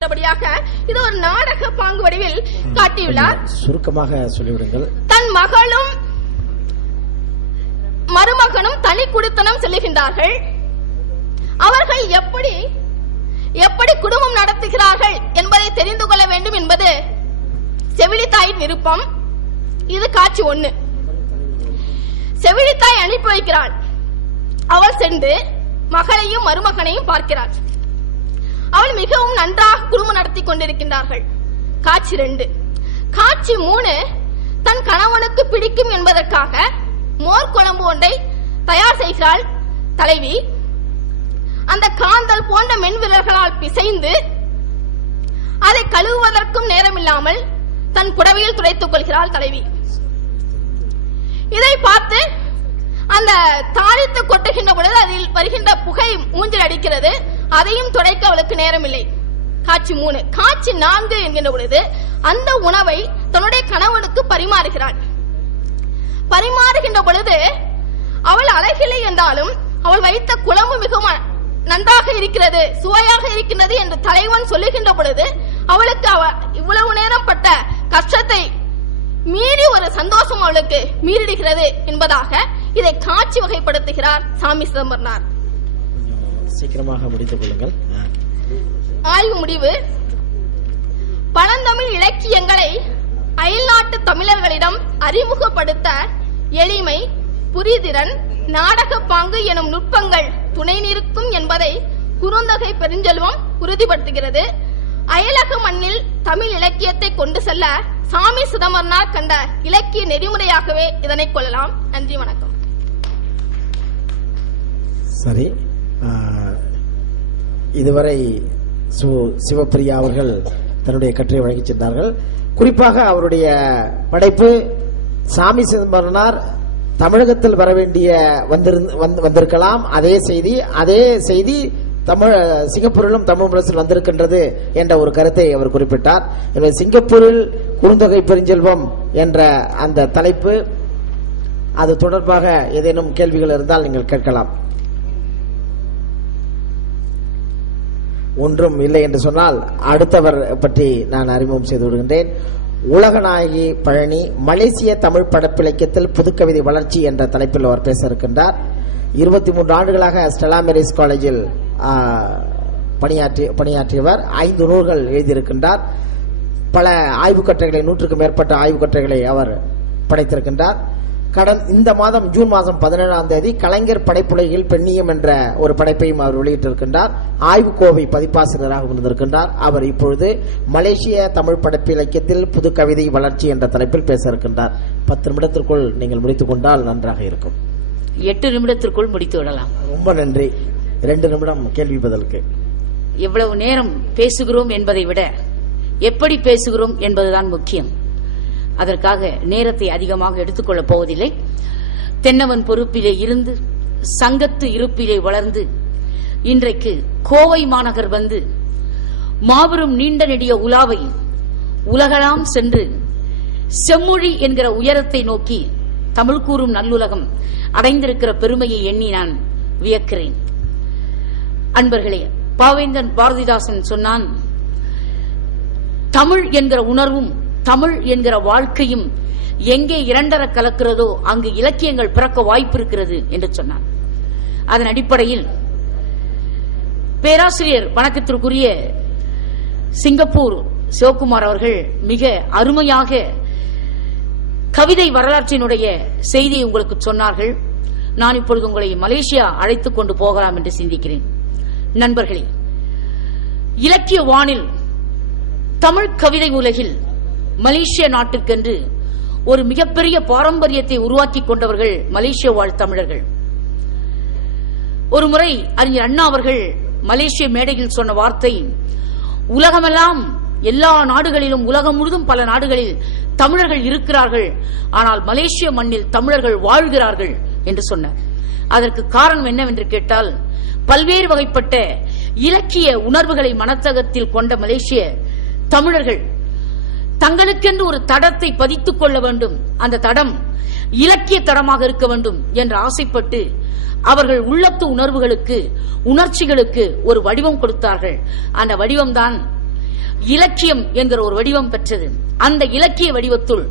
இது ஒரு நாடக பாங்கு வடிவில் காட்டியுள்ளார். சுருக்கமாக சொல்லிவிடுங்கள். தன் மகளும் மருமகனும் தனி குடித்தனம் செல்லுகின்றார்கள். அவர்கள் எப்படி குடும்பம் நடத்துகிறார்கள் என்பதை தெரிந்து கொள்ள வேண்டும் என்பது செவிலித்தாயின் விருப்பம். இது காட்சி 1. செவிலித்தாய் அனுப்பி வைக்கிறாள். அவள் சென்று மகளையும் மருமகனையும் பார்க்கிறாள். அவள் மிகவும் நன்றாக குடும்பம் நடத்தி கொண்டிருக்கின்றார்கள். காட்சி 2. காட்சி 3, தன் கணவனுக்கு பிடிக்கும் என்பதற்காக மோர் குழம்பு ஒன்றை தயார் செய்கிறாள் தலைவி. அந்த காந்தல் போன்ற மென்விரல்களால் பிசைந்து அதை கழுவுவதற்கும் நேரமில்லாமல் தன் புடவையில் துடைத்துக் கொள்கிறாள் தலைவி. இதை பார்த்து அந்த தாளித்து கொட்டுகின்ற பொழுது அதில் வருகின்ற புகை மூஞ்சில் அடிக்கிறது. அதையும் துடைக்க அவளுக்கு நேரமில்லை. காட்சி 3. காட்சி 4 என்கின்ற பொழுது அந்த உணவை தன்னுடைய கணவனுக்கு பரிமாறுகிறாள். பரிமாறுகின்ற பொழுது அவள் அழகில்லை என்றாலும் அவள் வைத்த குழம்பு மிகவும் நன்றாக இருக்கிறது, சுவையாக இருக்கின்றது என்று தலைவன் சொல்லுகின்ற பொழுது அவளுக்கு இவ்வளவு நேரம் பட்ட கஷ்டத்தை மீறி ஒரு சந்தோஷம் அவளுக்கு மீறிடுகிறது என்பதாக இதை காட்சி வகைப்படுத்துகிறார் சாமி சிதம்பரனார். சீக்கிரமாக முடித்துக் கொள்ளுங்கள். ஆய்வு முடிவு. பழந்தமிழ் இலக்கியங்களை அயல்நாட்டு தமிழர்களிடம் அறிமுகப்படுத்த எளிமை, புரிதிறன், நாடக பாங்கு எனும் நுட்பங்கள் துணை நிற்கும் என்பதை குறுந்தொகை பெருஞ்செல்வம் உறுதிப்படுத்துகிறது. அயலக மண்ணில் தமிழ் இலக்கியத்தை கொண்டு செல்ல சாமி சிதம்பரனார் கண்ட இலக்கிய நெறிமுறையாகவே இதனை கொள்ளலாம். நன்றி, வணக்கம். சரி, இதுவரை சிவப்பிரியா அவர்கள் தன்னுடைய கட்டுரை வழங்கிச் சென்றார்கள். குறிப்பாக அவருடைய படைப்பு சாமி சிதம்பரனார் தமிழகத்தில் வர வேண்டிய வந்திருக்கலாம். அதே செய்தி சிங்கப்பூரிலும் தமிழ் முரசில் வந்திருக்கின்றது என்ற ஒரு கருத்தை அவர் குறிப்பிட்டார். எனவே சிங்கப்பூரில் குறுந்தொகை பெருஞ்செல்வம் என்ற அந்த தலைப்பு, அது தொடர்பாக ஏதேனும் கேள்விகள் இருந்தால் நீங்கள் கேட்கலாம். ஒன்றும் இல்லை என்று சொன்னால் அடுத்தவர் பற்றி நான் அறிமுகம் செய்து விடுகின்றேன். உலகநாயகி பழனி மலேசிய தமிழ் படைப்பிலக்கியத்தில் புதுக்கவிதை வளர்ச்சி என்ற தலைப்பில் அவர் பேச இருக்கின்றார். 23 ஆண்டுகளாக ஸ்டெலா மேரிஸ் காலேஜில் பணியாற்றியவர். 5 நூல்கள் எழுதியிருக்கின்றார். பல ஆய்வுக் கட்டுரைகளை, 100க்கும் மேற்பட்ட ஆய்வுக் கட்டுரைகளை அவர் படைத்திருக்கின்றார். இந்த மாதம் ஜூன் மாதம் 17ஆம் தேதி கலைஞர் படைப்புலகில் பெண்ணியம் என்ற ஒரு படைப்பையும் அவர் வெளியிட்டிருக்கின்றார். ஆய்வுக்கோவை பதிப்பாசிரியராக இருந்திருக்கின்றார். அவர் இப்பொழுது மலேசிய தமிழ் படைப்பு இலக்கியத்தில் புது கவிதை வளர்ச்சி என்ற தலைப்பில் பேச இருக்கின்றார். 10 நிமிடத்திற்குள் நீங்கள் முடித்துக் கொண்டால் நன்றாக இருக்கும். 8 நிமிடத்திற்குள் முடித்து விடலாம். ரொம்ப நன்றி. 2 நிமிடம் கேள்வி பதிலுக்கு. எவ்வளவு நேரம் பேசுகிறோம் என்பதை விட எப்படி பேசுகிறோம் என்பதுதான் முக்கியம். அதற்காக நேரத்தை அதிகமாக எடுத்துக்கொள்ளப் போவதில்லை. தென்னவன் பொறுப்பிலே இருந்து சங்கத்து இருப்பிலே வளர்ந்து இன்றைக்கு கோவை மாநகர் வந்து மாபெரும் நீண்ட நெடிய உலாவை உலகெல்லாம் சென்று செம்மொழி என்கிற உயரத்தை நோக்கி தமிழ் கூறும் நல்லுலகம் அடைந்திருக்கிற பெருமையை எண்ணி நான் வியக்கிறேன். அன்பர்களே, பாவேந்தன் பாரதிதாசன் சொன்னான், தமிழ் என்கிற உணர்வும் தமிழ் என்கிற வாழ்க்கையும் எங்கே இரண்டர கலக்கிறதோ அங்கு இலக்கியங்கள் பிறக்க வாய்ப்பு இருக்கிறது என்று சொன்னார். அதன் அடிப்படையில் பேராசிரியர் வணக்கத்திற்குரிய சிங்கப்பூர் சிவகுமார் அவர்கள் மிக அருமையாக கவிதை வரலாற்றினுடைய செய்தியை உங்களுக்கு சொன்னார்கள். நான் இப்பொழுது உங்களை மலேசியா அழைத்துக் கொண்டு போகலாம் என்று சிந்திக்கிறேன். நண்பர்களே, இலக்கிய வானில் தமிழ் கவிதை உலகில் மலேசிய நாட்டுக்கென்று ஒரு மிகப்பெரிய பாரம்பரியத்தை உருவாக்கி கொண்டவர்கள் மலேசிய வாழ் தமிழர்கள். ஒரு முறை அறிஞர் அண்ணா அவர்கள் மலேசிய மேடையில் சொன்ன வார்த்தை, உலகமெல்லாம் எல்லா நாடுகளிலும், உலகம் முழுதும் பல நாடுகளில் தமிழர்கள் இருக்கிறார்கள், ஆனால் மலேசிய மண்ணில் தமிழர்கள் வாழ்கிறார்கள் என்று சொன்னார். அதற்கு காரணம் என்னவென்று கேட்டால், பல்வேறு வகைப்பட்ட இலக்கிய உணர்வுகளை மனத்தகத்தில் கொண்ட மலேசிய தமிழர்கள் தங்களுக்கென்று ஒரு தடத்தை பதித்துக் கொள்ள வேண்டும், அந்த தடம் இலக்கிய தடமாக இருக்க வேண்டும் என்று ஆசைப்பட்டு அவர்கள் உள்ளத்து உணர்வுகளுக்கு, உணர்ச்சிகளுக்கு ஒரு வடிவம் கொடுத்தார்கள். அந்த வடிவம்தான் இலக்கியம் என்கிற ஒரு வடிவம் பெற்றது. அந்த இலக்கிய வடிவத்துள்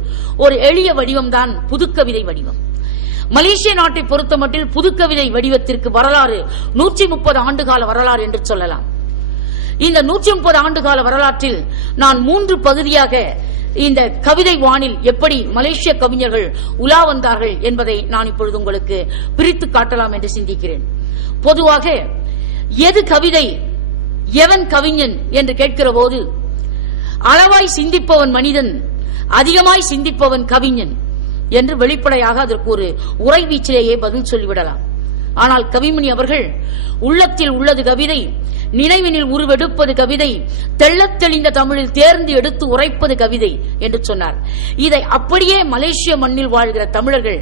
ஒரு எளிய வடிவம் தான் புதுக்கவிதை வடிவம். மலேசிய நாட்டை பொறுத்தமட்டில் புதுக்கவிதை வடிவத்திற்கு வரலாறு 130 ஆண்டுகால வரலாறு என்று சொல்லலாம். இந்த 130 ஆண்டுகால வரலாற்றில் நான் 3 பகுதியாக இந்த கவிதை வானில் எப்படி மலேசிய கவிஞர்கள் உலா வந்தார்கள் என்பதை நான் இப்பொழுது உங்களுக்கு பிரித்து காட்டலாம் என்று சிந்திக்கிறேன். பொதுவாக எது கவிதை, எவன் கவிஞன் என்று கேட்கிற போது அளவாய் சிந்திப்பவன் மனிதன், அதிகமாய் சிந்திப்பவன் கவிஞன் என்று வெளிப்படையாக அதற்கு ஒரு உரை வீச்சிலேயே பதில் சொல்லிவிடலாம். ஆனால் கவிமணி அவர்கள் உள்ளத்தில் உள்ளது கவிதை, நினைவினில் உருவெடுப்பது கவிதை, தெள்ளத் தெளிந்த தமிழில் தேர்ந்து எடுத்து உரைப்பது கவிதை என்று சொன்னார். இதை அப்படியே மலேசிய மண்ணில் வாழ்கிற தமிழர்கள்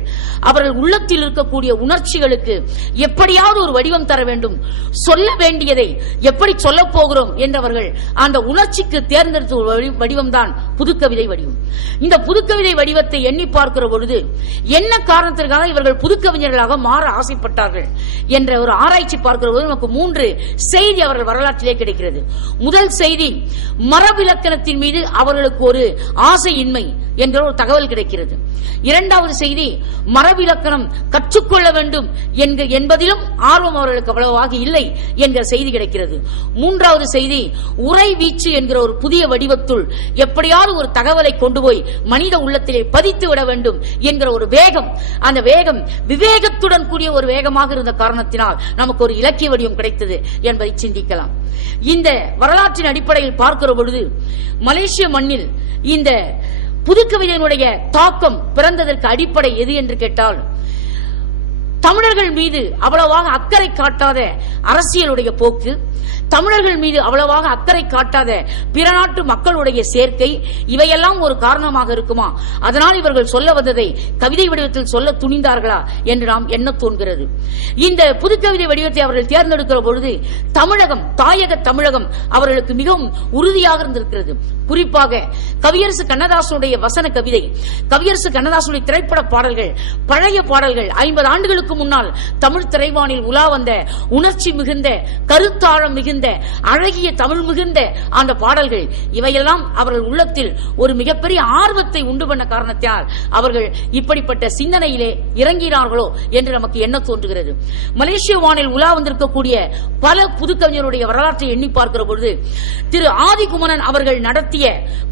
அவர்கள் உள்ளத்தில் இருக்கக்கூடிய உணர்ச்சிகளுக்கு எப்படியாவது ஒரு வடிவம் தர வேண்டும், சொல்ல வேண்டியதை எப்படி சொல்ல போகிறோம் என்றவர்கள் அந்த உணர்ச்சிக்கு தேர்ந்தெடுத்த வடிவம் தான் புதுக்கவிதை வடிவம். இந்த புதுக்கவிதை வடிவத்தை எண்ணி பார்க்கிற பொழுது என்ன காரணத்திற்காக இவர்கள் புதுக்கவிஞர்களாக மாற ஆசைப்பட்டார்கள் என்ற ஒரு ஆராய்ச்சி பார்க்கிற போது நமக்கு 3 செய்தி அவர்கள் வரலாற்றிலே கிடைக்கிறது. முதல் செய்தி, மரபிலக்கணத்தின் மீது அவர்களுக்கு ஒரு ஆசையின்மை என்ற ஒரு தகவல் கிடைக்கிறது. இரண்டாவது செய்தி, மரபிலக்கணம் கற்றுக்கொள்ள வேண்டும் என்பதிலும் ஆர்வம் அவர்களுக்கு அவ்வளவாக இல்லை என்கிற செய்தி கிடைக்கிறது. மூன்றாவது செய்தி, உரை வீச்சு என்கிற ஒரு புதிய வடிவத்துள் எப்படியாவது ஒரு தகவலை கொண்டு போய் மனித உள்ளத்திலே பதித்து விட வேண்டும் என்கிற ஒரு வேகம், அந்த வேகம் விவேகத்துடன் கூடிய ஒரு வேகமாக இருந்த காரணத்தினால் நமக்கு ஒரு இலக்கிய வடிவம் கிடைத்தது என்பதை சிந்திக்கலாம். இந்த வரலாற்றின் அடிப்படையில் பார்க்கிற பொழுது மலேசிய மண்ணில் இந்த புதுக்கவிதையினுடைய தாக்கம் பிறந்ததற்கு அடிப்படை எது என்று கேட்டால், தமிழர்கள் மீது அவ்வளவாக அக்கறை காட்டாத அரசியலுடைய போக்கு, தமிழர்கள் மீது அவ்வளவாக அக்கறை காட்டாத பிற நாட்டு மக்களுடைய சேர்க்கை, இவையெல்லாம் ஒரு காரணமாக இருக்குமா? அதனால் இவர்கள் சொல்ல வந்ததை கவிதை வடிவத்தில் சொல்ல துணிந்தார்களா என்று நாம் எண்ண தோன்கிறது. இந்த புதுக்கவிதை வடிவத்தை அவர்கள் தேர்ந்தெடுக்கிற பொழுது தமிழகம், தாயக தமிழகம் அவர்களுக்கு மிகவும் உறுதியாக இருந்திருக்கிறது. குறிப்பாக கவியரசு கண்ணதாசனுடைய வசன கவிதை, கவியரசு கண்ணதாசனுடைய திரைப்பட பாடல்கள், பழைய பாடல்கள், 50 ஆண்டுகளுக்கு முன்னால் தமிழ் திரைவானில் உலா வந்த உணர்ச்சி மிகுந்த, கருத்தாழம் மிகுந்த, அழகிய தமிழ் மிகுந்த அந்த பாடல்கள், இவையெல்லாம் அவர்கள் உள்ளத்தில் ஒரு மிகப்பெரிய ஆர்வத்தை உண்டு பண்ண காரணத்தால் அவர்கள் இப்படிப்பட்ட சிந்தனையிலே இறங்கினார்களோ என்று நமக்கு எண்ண தோன்றுகிறது. மலேசிய வானில் உலா வந்திருக்கக்கூடிய பல புதுக்கவிஞருடைய வரலாற்றை எண்ணி பார்க்கிற பொழுது திரு ஆதிகுமரன் அவர்கள் நடத்திய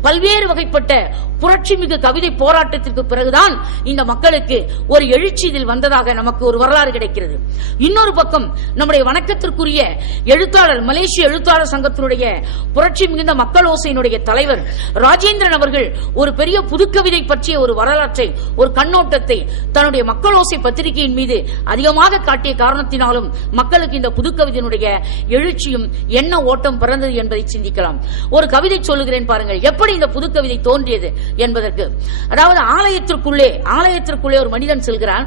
பல்வேறு வகைப்பட்ட புரட்சி மிகு கவிதை போராட்டத்திற்கு பிறகுதான் இந்த மக்களுக்கு ஒரு எழுச்சி இதில் வந்ததாக நமக்கு ஒரு வரலாறு கிடைக்கிறது. இன்னொரு பக்கம் நம்முடைய வணக்கத்திற்குரிய எழுத்தாளர், மலேசிய எழுத்தாளர் சங்கத்தினுடைய புரட்சி மிகுந்த மக்கள் ஓசையினுடைய தலைவர் ராஜேந்திரன் அவர்கள் ஒரு பெரிய புதுக்கவிதை பற்றிய ஒரு வரலாற்றை, ஒரு கண்ணோட்டத்தை தன்னுடைய மக்கள் ஓசை பத்திரிகையின் மீது அதிகமாக காட்டிய காரணத்தினாலும் மக்களுக்கு இந்த புதுக்கவிதையினுடைய எழுச்சியும் எண்ண ஓட்டம் பிறந்தது என்பதை சிந்திக்கலாம். ஒரு கவிதை சொல்லுகிறேன் பாருங்கள், எப்படி இந்த புதுக்கவிதை தோன்றியது என்பதற்கு. அதாவது ஆலயத்திற்குள்ளே ஒரு மனிதன் செல்கிறான்,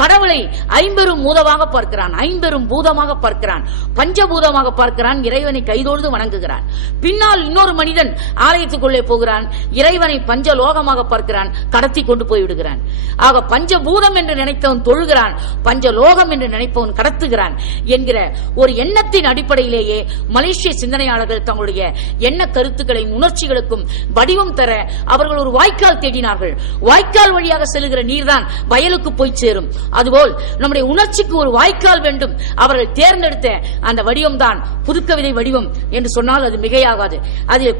கடவுளை ஐம்பெரும் பூதமாக பார்க்கிறான், ஐம்பெரும் பூதமாக பார்க்கிறான், பஞ்சபூதமாக பார்க்கிறான், இறைவனை கைதொழுது வணங்குகிறான். பின்னால் இன்னொரு மனிதன் ஆலயத்துக்குள்ளே போகிறான், இறைவனை பஞ்சலோகமாக பார்க்கிறான், கடத்தி கொண்டு போய்விடுகிறான். ஆக பஞ்சபூதம் என்று நினைத்தவன் தொழுகிறான், பஞ்சலோகம் என்று நினைப்பவன் கடத்துகிறான் என்கிற ஒரு எண்ணத்தின் அடிப்படையிலேயே மலேசிய சிந்தனையாளர்கள் தங்களுடைய எண்ண கருத்துக்களையும் உணர்ச்சிகளுக்கும் வடிவம் தர அவர்கள் ஒரு வாய்க்கால் தேடினார்கள். வாய்க்கால் வழியாக செல்லுகிற நீர்தான் வயலுக்கு போய் சேரும். அதுபோல் நம்முடைய உணர்ச்சிக்கு ஒரு வாய்க்கால் வேண்டும். அவர்கள் தேர்ந்தெடுத்த அந்த வடிவம் தான் புதுக்கவிதை வடிவம் என்று சொன்னால் அது மிகையாகாது. அதில்